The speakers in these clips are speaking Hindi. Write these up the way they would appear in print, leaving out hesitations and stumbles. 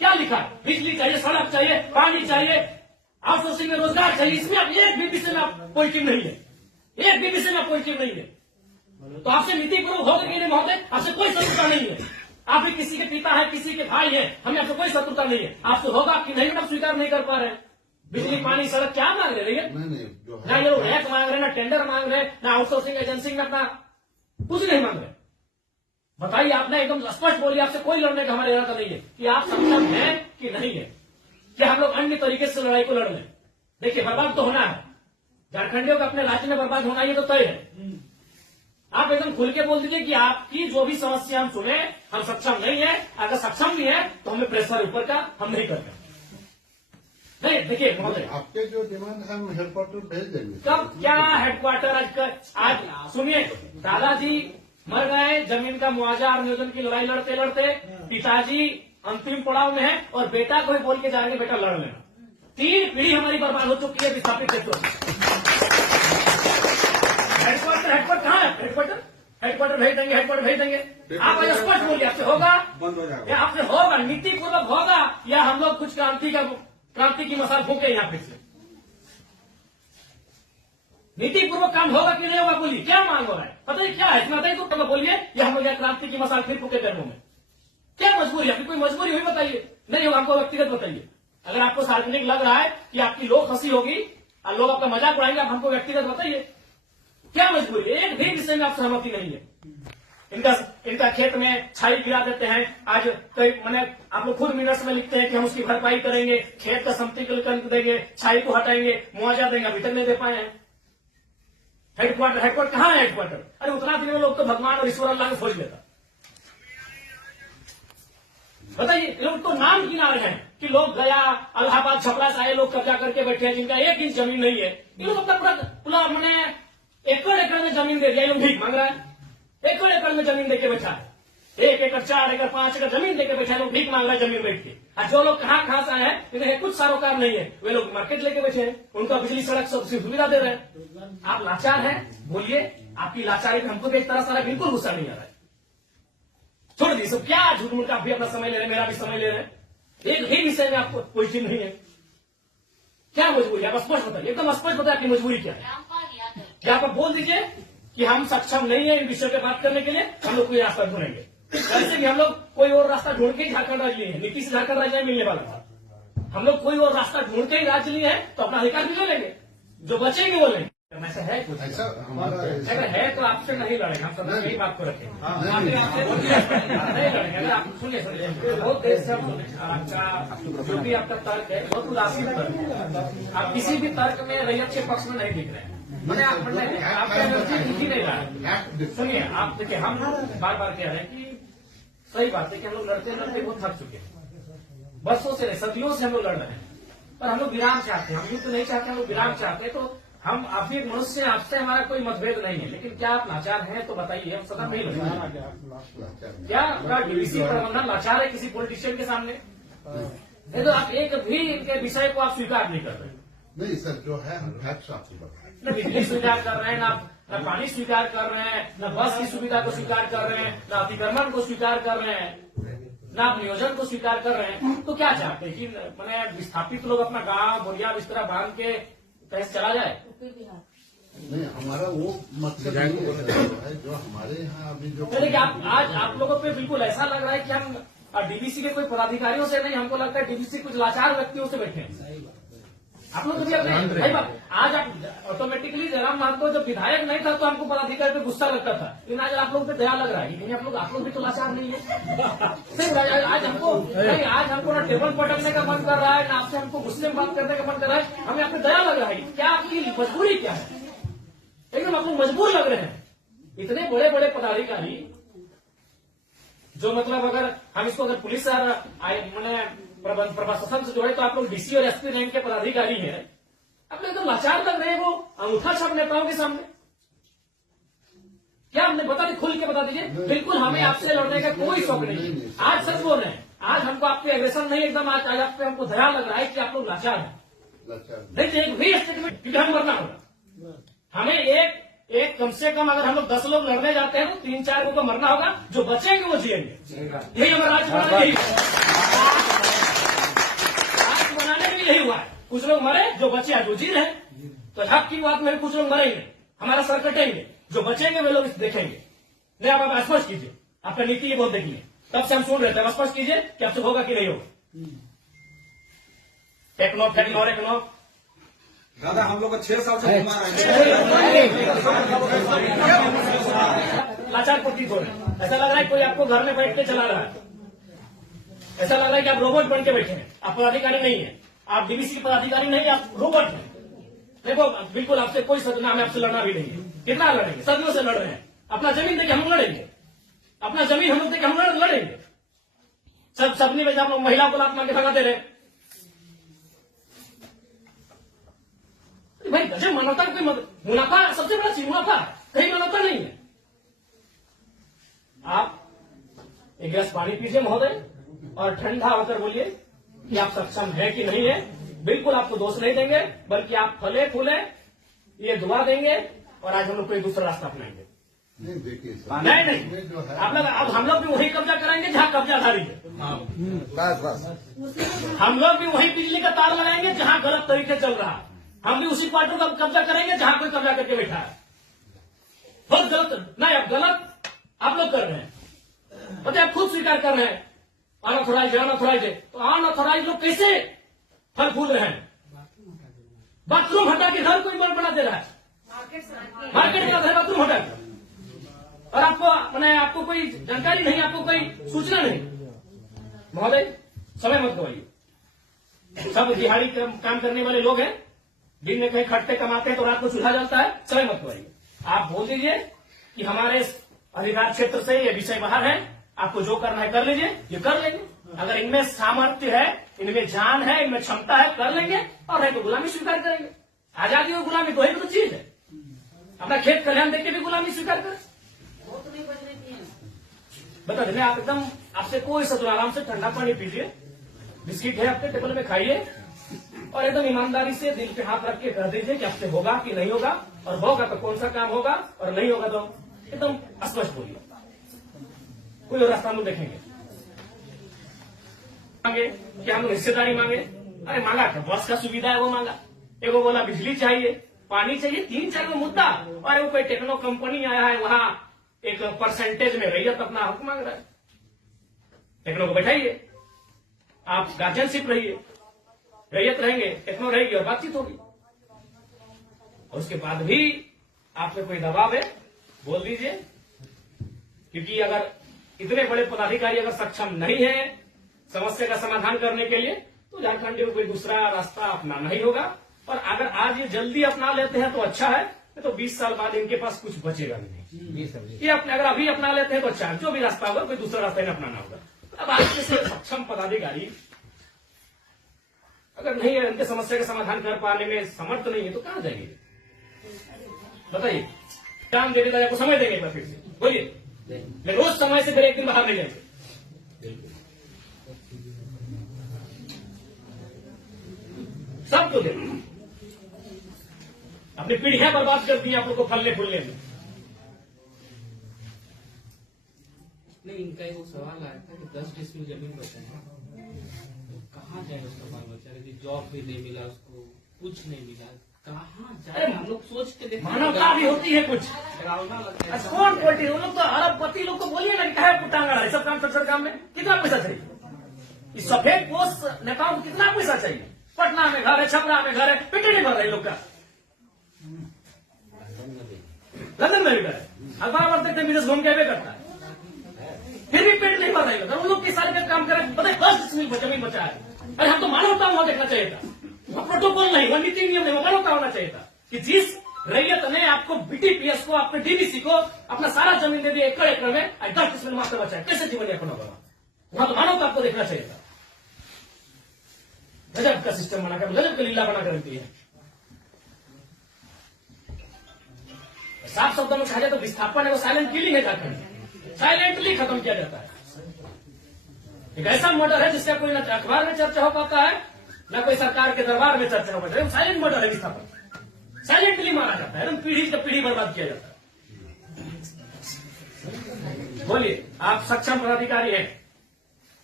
क्या लिखा है? बिजली चाहिए, सड़क चाहिए, पानी चाहिए, आउटसोर्सिंग में रोजगार चाहिए। इसमें अब एक भी विषय में आप पॉजिटिव नहीं है, एक भी विषय में पॉजिटिव नहीं है। तो आपसे नीतिपूर्वक होगा कि नहीं महोदय? आपसे कोई शत्रुता नहीं है। आप भी किसी के पिता है, किसी के भाई है, हमें आपसे कोई शत्रुता नहीं है। आपसे होगा कि नहीं, आप स्वीकार नहीं कर पा रहे हैं। बिजली, पानी, सड़क क्या मांग रहे हैं? ना ये लोग रैक मांग रहे हैं, ना टेंडर मांग रहे हैं, ना आउटसोर्सिंग एजेंसी में अपना कुछ नहीं मांग रहे। बताइए, आपने एकदम स्पष्ट बोलिए, आपसे कोई लड़ने का हमारा इरादा नहीं है कि आप सक्षम हैं कि नहीं है, कि हम लोग अन्य तरीके से लड़ाई को लड़ लें। देखिए, बर्बाद तो होना है, झारखंडियों का अपने राज्य में बर्बाद होना ये तो तय है। आप एकदम खुल के बोल दीजिए कि आपकी जो भी समस्या हम सुने, हम सक्षम नहीं है। अगर सक्षम भी है तो हमें प्रेशर ऊपर का हम नहीं करते। नहीं, देखिए महोदय, आपके जो डिमांड है हम हेडक्वार्टर भेज देंगे। कब क्या हेडक्वार्टर? आज सुनिए, दादाजी मर गए, जमीन का मुआवजा और नियोजन की लड़ाई लड़ते लड़ते पिताजी अंतिम पड़ाव में है और बेटा को ही बोल के जाएंगे बेटा लड़ लेना। 3 पीढ़ी हमारी बर्बाद हो चुकी है विस्थापित क्षेत्रों में। हेडक्वार्टर कहाँ है? हेडक्वार्टर भेज देंगे, हेडक्वार्टर भेज देंगे। आप आज स्पष्ट बोलिए, आपसे होगा, बंद हो जाएगा, या आपसे होगा नीतिपूर्वक होगा, या हम लोग कुछ क्रांति की मसाल फूके यहाँ फिर से? नीतिपूर्वक काम होगा कि नहीं होगा? बोलिए, क्या मांग हो रहा है? पता नहीं क्या है, इतना बताइए तो बोलिए, या हम लोग यहाँ क्रांति की मसाल फिर फूके पैरों में? क्या मजबूरी है? कोई मजबूरी हुई बताइए, नहीं होगा हमको व्यक्तिगत बताइए। अगर आपको सार्वजनिक लग रहा है कि आपकी लोग हंसी होगी और लोग आपका मजाक उड़ाएंगे, आप हमको व्यक्तिगत बताइए, क्या मजबूरी है? एक भी विषय में आप सहमति नहीं है। इनका खेत में छाई गिरा देते हैं। आज कई मैंने आप लोग खुद मिनट्स में लिखते हैं कि हम उसकी भरपाई करेंगे, खेत का समतलीकरण देंगे, छाई को हटाएंगे, मुआवजा देंगे, अभी तक नहीं दे पाए हैं। हेडक्वार्टर कहाँ है? हेडक्वार्टर अरे उतना दिन में लोग तो भगवान और ईश्वर अल्लाह को खोज लेता। बताइए, लोग तो नाम गिना रहे हैं कि लोग गया इलाहाबाद छपरा से आए लोग कब्जा करके बैठे हैं, जिनका 1 इंच जमीन नहीं है। ये लोग अपना पूरा मैंने एकड़ में जमीन दे दिया, लोग भीख मांग रहा है। एकड़ में जमीन देके बैठा है, 1 एकड़, 4 एकड़, 5 एकड़ जमीन देके बैठा है, लोग भीख मांग रहा है जमीन बैठ के। और जो लोग कहाँ से आए हैं, इन्हें कुछ सारोकार नहीं है, वे लोग मार्केट लेके बैठे हैं, उनका बिजली सड़क सब सुविधा दे रहे हैं। आप लाचार हैं, बोलिए, आपकी लाचारी पे हमको भी एक तरह सारा बिल्कुल गुस्सा नहीं आ रहा है। छोड़ दीजिए सब, क्या झूठ मूठ, आप भी अपना समय ले रहे हैं, मेरा भी समय ले रहे हैं। एक ही विषय में आपको पॉजिटिव नहीं है। क्या मजबूरी है? आप स्पष्ट बताइए, एकदम स्पष्ट बताइए आपकी मजबूरी क्या है। क्या आप बोल दीजिए कि हम सक्षम नहीं है इन विषयों पे बात करने के लिए, हम लोग कोई रास्ता ढूंढेंगे। वैसे भी हम लोग कोई और रास्ता ढूंढ के ही झारखंड राज्य लिए हैं, नीतीश से झारखंड राज्य मिलने वाला था। हम लोग कोई और रास्ता ढूंढ के ही राज्य लिए हैं, तो अपना अधिकार भी ले लेंगे, जो बचेंगे वो लेंगे। ऐसा है कुछ? ऐसा हमारा अगर है तो आपसे नहीं लड़ेंगे, हम सब यही बात को रखेंगे। नहीं लड़ेंगे। अगर आप सुनिए बहुत देर से आपका जो भी आपका तर्क है बहुत उदासीन तर्क है। आप किसी भी तर्क में रैयत के पक्ष में नहीं दिख रहे हैं। मैंने आपका एनर्जी दिख ही नहीं रहा है। सुनिए, आप देखिए, हम बार बार कह रहे हैं कि सही बात है कि हम लोग लड़ते लड़ते बहुत थक चुके हैं, बरसों से सदियों से हम लोग लड़ रहे हैं, पर हम लोग विराम चाहते हैं। हम युद्ध नहीं चाहते, हम लोग विराम चाहते हैं। तो हम आप भी एक मनुष्य, आपसे हमारा कोई मतभेद नहीं है, लेकिन क्या आप लाचार हैं तो बताइए, हम सदन नहीं लड़ेंगे। क्या आपका डीवीसी प्रबंधन लाचार है किसी पॉलिटिशियन के सामने? नहीं तो आप एक भी इनके विषय को आप स्वीकार नहीं कर रहे। नहीं सर, जो है हम फैक्ट्स आपको बताएं। न बिजली स्वीकार कर रहे हैं, न पानी स्वीकार कर रहे हैं, न बस की सुविधा को स्वीकार कर रहे हैं, न अतिक्रमण को स्वीकार कर रहे हैं, न आप नियोजन को स्वीकार कर रहे हैं। तो क्या चाहते हैं कि मैंने विस्थापित लोग अपना गांव बोरिया बिस्तरा बांध के कैसे चला जाए? नहीं, हमारा वो मतलब है जो हमारे यहाँ अभी जो आज आप लोगों पे बिल्कुल ऐसा लग रहा है कि हम डीवीसी के कोई पदाधिकारियों से नहीं, हमको लगता है डीवीसी कुछ लाचार व्यक्तियों से बैठे हैं। आप लोग भी अपने भाई बात, आज आप ऑटोमेटिकली जयराम महतो जब विधायक नहीं था तो हमको पदाधिकारी पे गुस्सा लगता था, लेकिन आज आप लोग पे दया लग रहा है। नहीं, आप लोग भी तो लाचार नहीं है। आज हमको ना टेबल पटकने का मन कर रहा है, ना आपसे हमको गुस्से में बात करने का मन कर रहा है, हमें आप पे दया लग रहा है। क्या आपकी मजबूरी क्या है? एकदम आप लोग मजबूर लग रहे हैं। इतने बड़े बड़े पदाधिकारी जो मतलब अगर हम इसको अगर पुलिस मैंने प्रशासन से जोड़े तो आप लोग डीसी और एसपी रैंक के पदाधिकारी हैं, आप लोग एकदम लाचार लग रहे हैं वो अंगूठा छाप नेताओं के सामने। क्या हमने बता दी, खुल के बता दीजिए। बिल्कुल हमें आपसे लड़ने का कोई शौक नहीं। आज सच बोल रहे हैं, आज हमको आपके एग्रेशन नहीं, एकदम आज आप पे हमको दया लग रहा है कि आप लोग लाचार हैं। देखिए, एक भी स्टेटमेंट हम मरना होगा, हमें एक कम से कम अगर हम लोग 10 लोग लड़ने जाते हैं तो 3-4 को तो मरना होगा, जो बचेंगे वो जिएंगे। यही हमारा राज्य लोग मरे, जो बचे हैं जो जी रहे। तो हक की बात में कुछ लोग मरेंगे, हमारा सर कटेंगे, जो बचेंगे वे लोग इसे देखेंगे। नहीं, आप स्पष्ट कीजिए, आपका नीति ये बहुत देखिए, तब से हम सुन रहे थे। आप स्पष्ट कीजिए कि आपसे होगा कि नहीं होगा। टेक्नो दादा हम लोग 6 साल से घुमा रहे हैं। लाचार प्रतीत हो रहे हैं। ऐसा लग रहा है कोई आपको घर में बैठ के चला रहा है। ऐसा लग रहा है कि आप रोबोट बन के बैठे हैं। आप पदाधिकारी नहीं है, आप डीवीसी के पदाधिकारी नहीं है, आप रोबोट हैं। देखो, बिल्कुल आपसे कोई सदना हमें आपसे लड़ना भी नहीं है। कितना लड़ेंगे, सदियों से लड़ रहे हैं। अपना जमीन देके हम लड़ेंगे, अपना जमीन हम लोग देके हम लड़ेंगे। सबने में जब महिलाओं को लात मार के भगा दे रहे। भाई गजब, मानवता का कोई मुनाफा सबसे बड़ा चीज, मुनाफा कहीं मानवता नहीं है। आप एक गिलास पानी पीजिए महोदय, और ठंडा होकर बोलिए कि आप सक्षम है कि नहीं है। बिल्कुल आपको दोष नहीं देंगे, बल्कि आप फले फूले ये दुआ देंगे, और आज हम लोग कोई दूसरा रास्ता अपनाएंगे। नहीं देखिए नहीं जो है आप लोग, अब हम लोग भी वही कब्जा कराएंगे जहां कब्जाधारी है। हम लोग भी वही बिजली का तार लगाएंगे जहां गलत तरीके चल रहा है। हम भी उसी क्वार्टर का कब्जा करेंगे जहां कोई कब्जा करके बैठा है। बहुत गलत, नहीं अब गलत आप लोग कर रहे हैं, बताए आप खुद स्वीकार कर रहे हैं। अनऑथोराइज है, तो अनऑथोराइज लोग कैसे फल फूल रहे हैं? बाथरूम हटा के घर कोई बना दे रहा है, मार्केट का घर बाथरूम हटा के, और आपको कोई जानकारी नहीं, आपको कोई सूचना नहीं। महोदय समय मत गवाइए। सब दिहाड़ी काम करने वाले लोग हैं, दिन में कहीं खटते कमाते हैं तो रात को चूल्हा जलता है। समय मत गवाइए। आप बोल दीजिए कि हमारे अधिकार क्षेत्र से ये विषय बाहर है, आपको जो करना है कर लीजिए, ये कर लेंगे। अगर इनमें सामर्थ्य है, इनमें जान है, इनमें क्षमता है, कर लेंगे, और नहीं तो गुलामी स्वीकार करेंगे। आजादी और गुलामी दो ही तो चीज है। अपना खेत कल्याण देख के भी गुलामी स्वीकार करें। बता दें, आप एकदम, आपसे कोई सदुआ, आराम से ठंडा पानी पीजिए, बिस्किट है आपके टेबल में खाइए, और एकदम ईमानदारी से दिल पे हाथ रख के कह दीजिए कि आपसे होगा कि नहीं होगा, और होगा तो कौन सा काम होगा, और नहीं होगा तो एकदम स्पष्ट बोलिए। कोई और रास्ता हम लोग देखेंगे। मांगे कि हम लोग हिस्सेदारी मांगे, अरे मांगा क्या, बस का सुविधा है वो मांगा। एगो बोला बिजली चाहिए, पानी चाहिए, 3-4 गो मुद्दा, और वो कोई टेक्नो कंपनी आया है वहां एक परसेंटेज में रैयत अपना हक मांग रहा है। टेक्नो को बैठाइए, आप गार्जियनशिप रहिए, रैयत रहेंगे, टेक्नो रहेगी और बातचीत होगी। और उसके बाद भी आप पे कोई दबाव है, बोल दीजिए, क्योंकि अगर इतने बड़े पदाधिकारी अगर सक्षम नहीं है समस्या का समाधान करने के लिए, तो झारखंड में कोई दूसरा रास्ता अपनाना ही होगा। और अगर आज ये जल्दी अपना लेते हैं तो अच्छा है, नहीं तो 20 साल बाद इनके पास कुछ बचेगा भी नहीं। ये अगर अभी अपना लेते हैं तो अच्छा है, जो भी रास्ता होगा कोई दूसरा रास्ता नहीं अपनाना होगा। अब आज जैसे सक्षम पदाधिकारी अगर नहीं है, इनके समस्या का समाधान कर पाने में समर्थ नहीं है, तो कहां जाएंगे? बताइए, काम देने का आपको समय देंगे एक बार फिर से बोलिए, लेकिन रोज समय से फिर एक दिन बाहर नहीं जाएंगे। सबको दे, अपनी पीढ़ियां बर्बाद कर दी आप लोग को फलने फूलने में। नहीं, इनका एक सवाल आया था कि 10 डिसमिल जमीन बचा है, तो कहाँ जाए उसका बाल बच्चा? यदि जॉब भी नहीं मिला उसको, कुछ नहीं मिला, कहाँ जाए? हम लोग सोचते देखते, मानवता भी होती है कुछ। डरावना लगता है। कौन पोल्टी, वो लोग तो अरबपति लोग को बोलिए ना कि क्या है टांगा रहा है, सब काम सब काम में कितना पैसा चाहिए? इस सफेद पोस्ट नेताओं को कितना पैसा चाहिए? पटना में घर है, छपरा में घर है, पेट नहीं भर रहा है लोग का। लंदन में भी घर है, अखबार देखते विदेश घूम के करता है, फिर भी पेट नहीं भर रहा है। उन लोग के सारे काम करें, पता है 10 डिसमिल जमीन बचा है। अरे हम तो मानवता वहां देखना चाहिए था, वो प्रोटोकॉल नहीं, वो नीति नियम नहीं, वो मानवता होना चाहिए था कि जिस रैयत ने आपको बीटीपीएस को, आपके डीवीसी को अपना सारा जमीन दे दिया एकड़ एकड़ में, 10 डिसमिल मात्र बचा है, कैसे जीवन यापन होगा? वहां तो मानवता आपको देखना चाहिए था। गजब का सिस्टम बनाकर, गजब का लीला बनाकर रखती है। साफ शब्दों में कहा जाए तो विस्थापन है वो साइलेंट किलिंग है, झारखंड साइलेंटली खत्म किया जाता है। एक ऐसा मर्डर है जिसका कोई न अखबार में चर्चा हो पाता है, न कोई सरकार के दरबार में चर्चा हो पाता है। साइलेंट मर्डर है, विस्थापन साइलेंटली मारा जाता है, एकदम पीढ़ी से पीढ़ी बर्बाद किया जाता है। बोलिए, आप सक्षम पदाधिकारी हैं,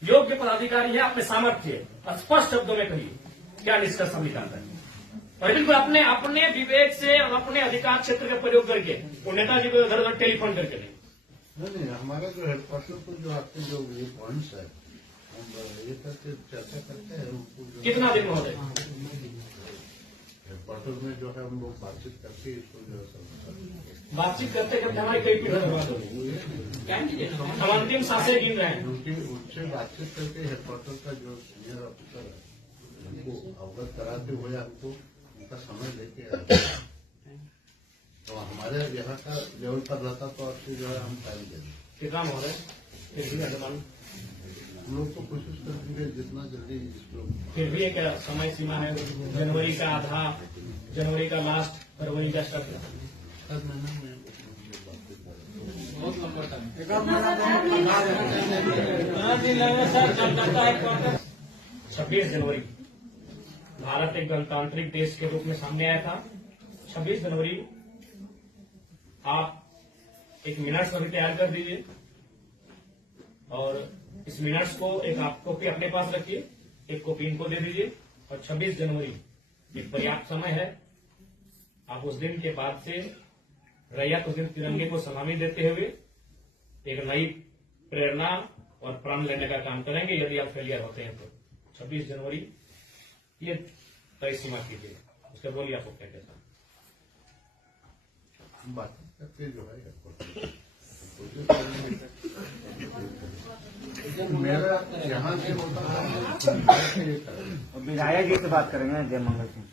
योग्य पदाधिकारी है, अपने सामर्थ्य स्पष्ट शब्दों में कहिए क्या निष्कर्ष हम निकालते हैं। और बिल्कुल अपने अपने विवेक से और अपने अधिकार क्षेत्र का प्रयोग करके वो नेताजी को इधर उधर टेलीफोन करके नहीं। हमारा जो हेडक्वार्टर पर जो आपके जो ये पॉइंट्स है हम ये करके चर्चा करते हैं उनको जो कितना दिन महोदय हेडक्वार्टर में जो है हम लोग बातचीत करके इसको जो है बातचीत करते करते हमारी कई पीढ़ी बर्बाद हो गई। हम अंतिम सांसें गिन रहे हैं। उनसे बातचीत करके हेडक्वार्टर का जो सीनियर ऑफिसर है उनको अवगत कराते हुए हमको उनका समय लेके आए तो हमारे यहाँ का लेवल पर रहता तो आपसे जो है हम टाइम दे दें। कितना महोदय फिर भी अनुमान हम लोग तो कोशिश करेंगे जितना जल्दी इसको फिर भी एक समय सीमा है, जनवरी का आधा, जनवरी का लास्ट, फरवरी का स्टार्ट। हर महीना में बातचीत करेंगे। बहुत लंबा टाइम। 26 जनवरी भारत एक गणतांत्रिक देश के रूप में सामने आया था। 26 जनवरी आप एक मिनट्स अभी तैयार कर दीजिए और इस मिनट्स को एक आप कॉपी अपने पास रखिए, एक कॉपी इनको दे दीजिए। और 26 जनवरी एक पर्याप्त समय है। आप उस दिन के बाद से रैयत उस दिन तिरंगे को सलामी देते हुए एक नई प्रेरणा और प्राण लेने का काम करेंगे। यदि आप फेलियर होते हैं तो 26 जनवरी ये तय सीमा कीजिए। उसके बोलिए आपको क्या कहता बातचीत करके जो है कोशिश करेंगे। मेरा यहाँ से होता है विधायक जी से बात करेंगे जय मंगल सिंह।